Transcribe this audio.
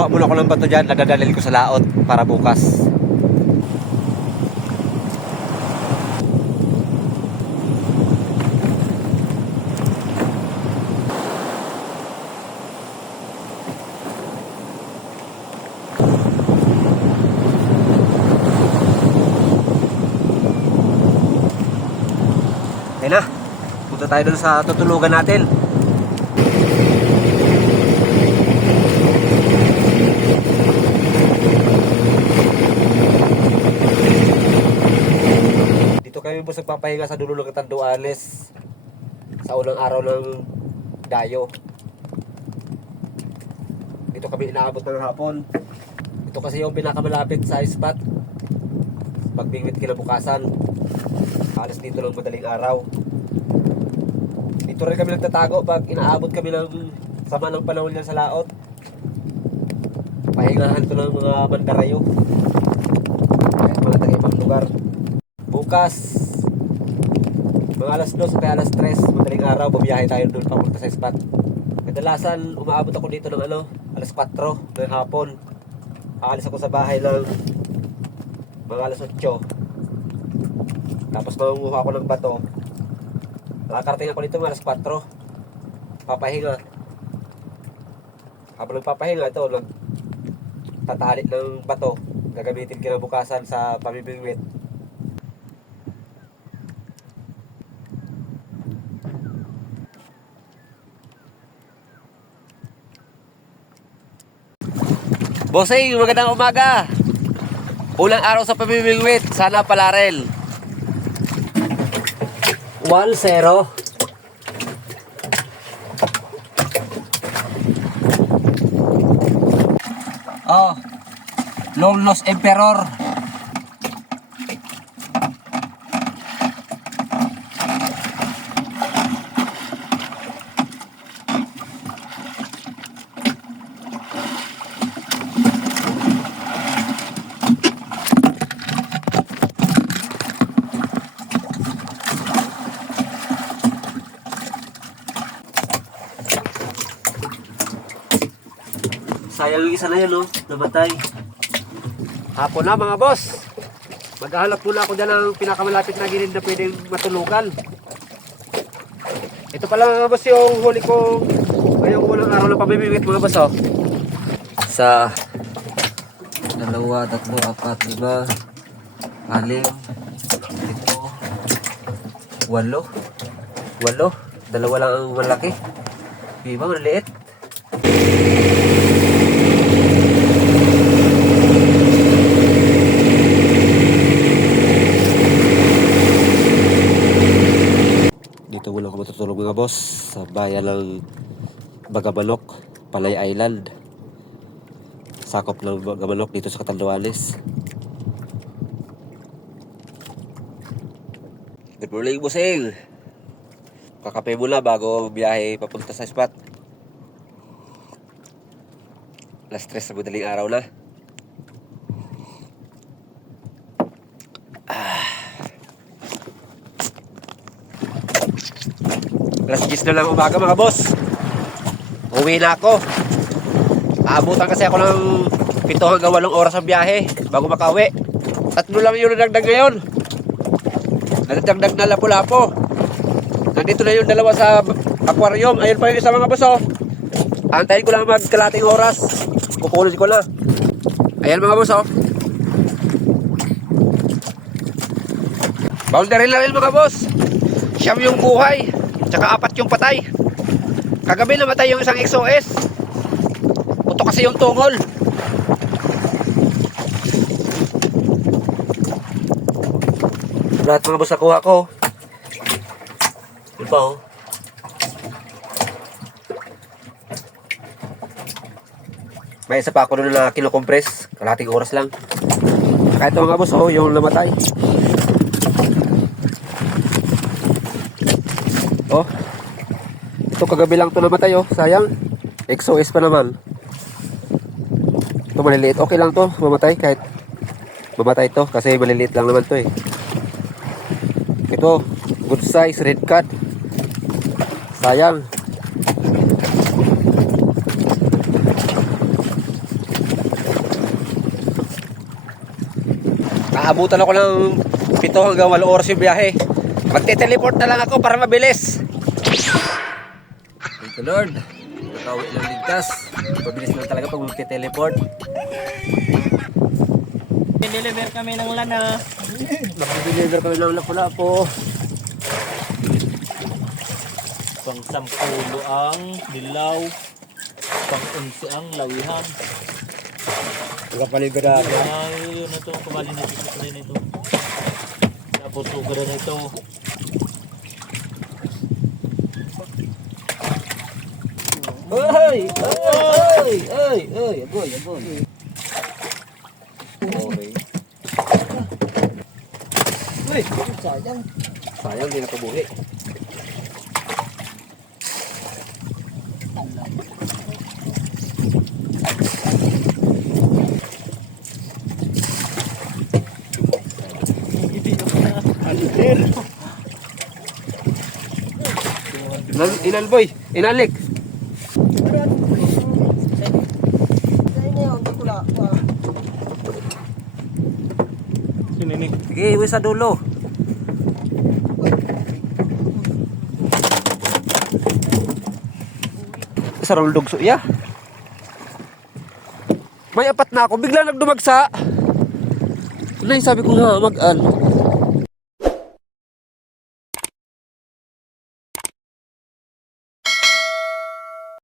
kukuha muna ako ng bato dyan, nadadalil ko sa laot para bukas. Okay na, punta tayo dun sa tutulugan natin. Dito kami po nagpapahinga sa dulo ng Tanduanes sa unang araw ng dayo. Dito kami inaabot ng hapon. Ito kasi yung pinakamalapit sa spot. Pagbingwit kinabukasan, alas dito ng madaling araw. Dito rin kami nagtatago pag inaabot kami ng sama ng panahon yan sa laot. Pahingahan to ng mga mandarayo kahit mga taga-ibang lugar. Bukas mga alas 2 kaya alas 3 madaling araw, bumiyahe tayo doon papunta sa spot. Kadalasan umaabot ako dito ng alas 4 ng hapon. Aalis ako sa bahay ng mga alas 8. Tapos mangunguha ako ng bato. Nakakarating ako dito mga alas 4. Papahinga. Habang nagpapahinga ito, nagtatali ng bato. Gagamitin kinabukasan sa pamimingwit. Bossing, magandang umaga. Ulang araw sa pamimingwit. Sana palarel. 1-0. Oh, Longnos Emperor. Sayang yung isa na yan, no? Namatay. Hapon na, mga boss. Maghahanap muna ako dyan ng pinakamalapit na gilid na pwedeng matulugan. Ito pala, mga boss, yung huli ko ngayong unang araw ng pamimingwit, mga boss, oh. Sa 2, 3, 4, 5, 6, 7, 8, 8. Dalawa lang ang malaki. Di ba, maliliit? Dito muna ako matutulog, mga boss, sa bayan ng Bagamanok, Panay Island. Sakop ng Bagamanok dito sa Catanduanes. Good morning, bossing. Kakape muna bago biyahe papunta sa spot. Alas 3 sa madaling araw na. Alas 10 na lang umaga, mga boss. Uwi na ako. Aabutan kasi ako ng 7 hanggang 8 oras ang biyahe bago makauwi. 3 lang yung nadagdag ngayon. Nadagdag na lapu-lapo. Nandito na yung dalawa sa aquarium. Ayun pa yung isa, mga boss, oh. Antayin ko lang magkalating oras. Kukunin ko na. Ayan, mga boss, oh. Boundary na rin, mga boss. Siyam yung buhay. Tsaka 4 yung patay. Kagabi namatay yung isang XOS. Puto kasi yung tungol. Lahat, mga boss, nakuha ko. Yun pa, oh. May isa pa ako doon na kinukompress. Kalating oras lang. Kahit ito, mga boss, oh, yung namatay. Oh. Ito kagabi lang ito namatay, oh. Sayang. XOS pa naman. Ito maliliit. Okay lang to mamatay kahit mamatay ito kasi maliliit lang naman to, eh. Ito, good size red cat. Sayang. Aabutan ako ng 7 hanggang 8 oras yung biyahe. Magte-teleport na lang ako para mabilis. Thank you Lord. Nakauwi ng ligtas. Mabilis lang talaga pag magte-teleport. Deliver kami ng lana. Mag-deliver kami ng lapu-lapu. Pang 10 ang dilaw. Pang 11 ang lawihan. Nagpapaligod na ako. Ay, yun na ito. Kumali na ito. Kumali na ito. Tapos sugar na ito. Ay! Ay! Ay! Ay! Agoy! Agoy! Okay. Uy! Sayang. Sayang, di nakabuhi. Inalboy! Inalik! Sininig. Sige, iwi sa dulo. Sarong dugso, ya. May 4 na ako, bigla nagdumagsa. Ano yung sabi ko nga, mag-an.